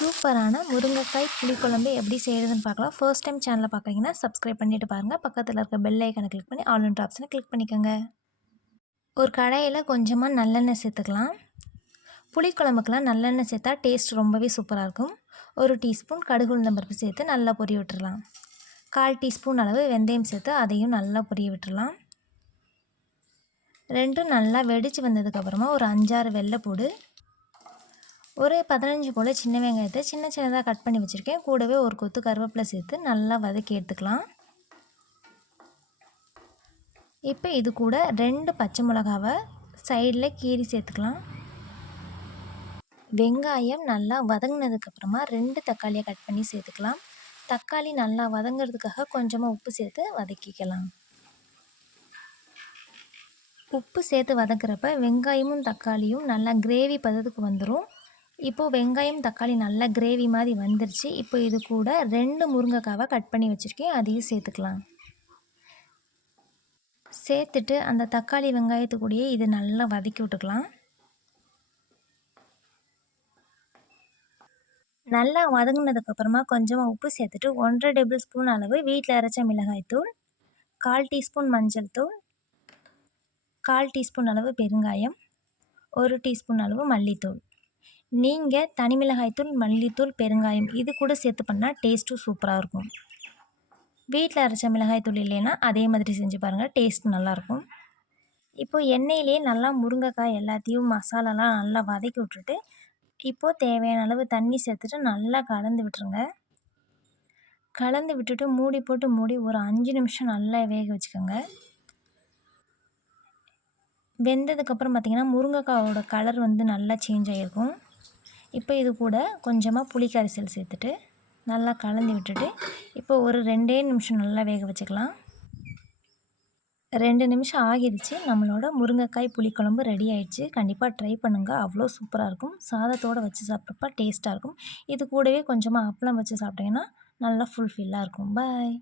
சூப்பரான முருங்கைக்காய் புளிக்குழம்பு எப்படி செய்கிறதுன்னு பார்க்கலாம். ஃபர்ஸ்ட் டைம் சேனலை பார்க்குறீங்கன்னா சப்ஸ்கிரைப் பண்ணிட்டு பாருங்கள். பக்கத்தில் இருக்க பெல் ஐக்கனை கிளிக் பண்ணி ஆல் என்ற ஆப்ஷனை கிளிக் பண்ணிக்கோங்க. ஒரு கடாயில் கொஞ்சமாக நல்லெண்ணெய் சேர்த்துக்கலாம். புளிக்குழம்புக்கெலாம் நல்லெண்ணெய் சேர்த்தா டேஸ்ட் ரொம்பவே சூப்பராக இருக்கும். ஒரு டீஸ்பூன் கடுகு உளுந்தம் பருப்பு சேர்த்து நல்லா பொரிய விட்டுடலாம். 1/4 டீஸ்பூன் அளவு வெந்தயம் சேர்த்து அதையும் நல்லா பொரிய விட்டுடலாம். ரெண்டும் நல்லா வெடித்து வந்ததுக்கப்புறமா ஒரு 5-6 வெள்ளைப்பூடு, ஒரு 15 போல் சின்ன வெங்காயத்தை சின்ன சின்னதாக கட் பண்ணி வச்சுருக்கேன். கூடவே ஒரு கொத்து கருவேப்பிலை சேர்த்து நல்லா வதக்கி எடுத்துக்கலாம். இப்போ இது கூட 2 பச்சை மிளகாவை சைடில் கீறி சேர்த்துக்கலாம். வெங்காயம் நல்லா வதங்கினதுக்கப்புறமா 2 தக்காளியை கட் பண்ணி சேர்த்துக்கலாம். தக்காளி நல்லா வதங்கிறதுக்காக கொஞ்சமாக உப்பு சேர்த்து வதக்கிக்கலாம். உப்பு சேர்த்து வதக்கிறப்ப வெங்காயமும் தக்காளியும் நல்லா கிரேவி பதத்துக்கு வந்துடும். இப்போது வெங்காயம் தக்காளி நல்லா கிரேவி மாதிரி வந்துருச்சு. இப்போ இது கூட 2 முருங்கைக்காவை கட் பண்ணி வச்சுருக்கேன், அதையும் சேர்த்துக்கலாம். சேர்த்துட்டு அந்த தக்காளி வெங்காயத்துக்கூடயே இது நல்லா வதக்கி விட்டுக்கலாம். நல்லா வதங்கினதுக்கப்புறமா கொஞ்சமாக உப்பு சேர்த்துட்டு 1.5 டேபிள் ஸ்பூன் அளவு வீட்டில் அரைச்ச மிளகாய்த்தூள், 1/4 டீஸ்பூன் மஞ்சள் தூள், 1/4 டீஸ்பூன் அளவு பெருங்காயம், 1 டீஸ்பூன் அளவு மல்லித்தூள். நீங்கள் தனி மிளகாய்த்தூள், மல்லித்தூள், பெருங்காயம் இது கூட சேர்த்து பண்ணால் டேஸ்ட்டும் சூப்பராக இருக்கும். வீட்டில் அரைச்ச மிளகாய்த்தூள் இல்லைன்னா அதே மாதிரி செஞ்சு பாருங்கள், டேஸ்ட் நல்லாயிருக்கும். இப்போது எண்ணெயிலே நல்லா முருங்கைக்காய் எல்லாத்தையும் மசாலாலாம் நல்லா வதக்கி விட்டுட்டு இப்போது தேவையான அளவு தண்ணி சேர்த்துட்டு நல்லா கலந்து விட்டுருங்க. கலந்து விட்டுட்டு மூடி போட்டு மூடி ஒரு 5 நிமிஷம் நல்லா வேக வச்சுக்கோங்க. வெந்ததுக்கப்புறம் பார்த்திங்கன்னா முருங்கைக்காயோட கலர் நல்லா சேஞ்ச் ஆகிருக்கும். இப்போ இது கூட கொஞ்சமாக புளி கரைசல் சேர்த்துட்டு நல்லா கலந்து விட்டுட்டு இப்போ ஒரு 2 நிமிஷம் நல்லா வேக வச்சுக்கலாம். 2 நிமிஷம் ஆகிடுச்சு. நம்மளோட முருங்கைக்காய் புளிக்குழம்பு ரெடி ஆயிடுச்சு. கண்டிப்பாக ட்ரை பண்ணுங்கள், அவ்வளோ சூப்பராக இருக்கும். சாதத்தோடு வச்சு சாப்பிட்றப்ப டேஸ்ட்டாக இருக்கும். இது கூடவே கொஞ்சமாக அப்பளம் வச்சு சாப்பிட்டிங்கன்னா நல்லா ஃபுல்ஃபில்லாக இருக்கும். பாய்.